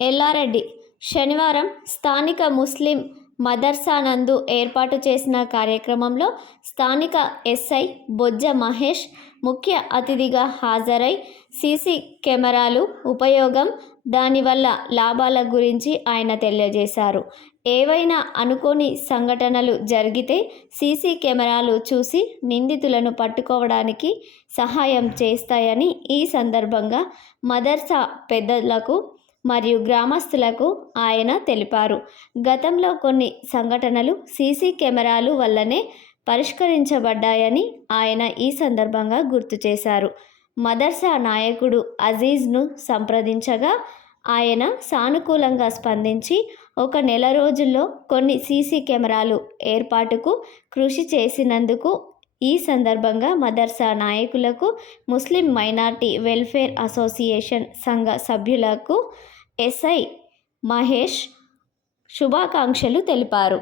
ఎల్లారెడ్డి శనివారం స్థానిక ముస్లిం మదర్సా నందు ఏర్పాటు చేసిన కార్యక్రమంలో స్థానిక ఎస్ఐ బొజ్జ మహేష్ ముఖ్య అతిథిగా హాజరై సీసీ కెమెరాలు ఉపయోగం, దానివల్ల లాభాల గురించి ఆయన తెలియజేశారు. ఏవైనా అనుకోని సంఘటనలు జరిగితే సీసీ కెమెరాలు చూసి నిందితులను పట్టుకోవడానికి సహాయం చేస్తాయని ఈ సందర్భంగా మదర్సా పెద్దలకు మరియు గ్రామస్తులకు ఆయన తెలిపారు. గతంలో కొన్ని సంఘటనలు సీసీ కెమెరాలు వల్లనే పరిష్కరించబడ్డాయని ఆయన ఈ సందర్భంగా గుర్తు చేశారు. మదర్సా నాయకుడు అజీజ్ను సంప్రదించగా ఆయన సానుకూలంగా స్పందించి 1 నెల రోజుల్లో కొన్ని సీసీ కెమెరాలు ఏర్పాటుకు కృషి చేసినందుకు ఈ సందర్భంగా మదర్సా నాయకులకు, ముస్లిం మైనార్టీ వెల్ఫేర్ అసోసియేషన్ సంఘ సభ్యులకు ఎస్ఐ మహేష్ శుభాకాంక్షలు తెలిపారు.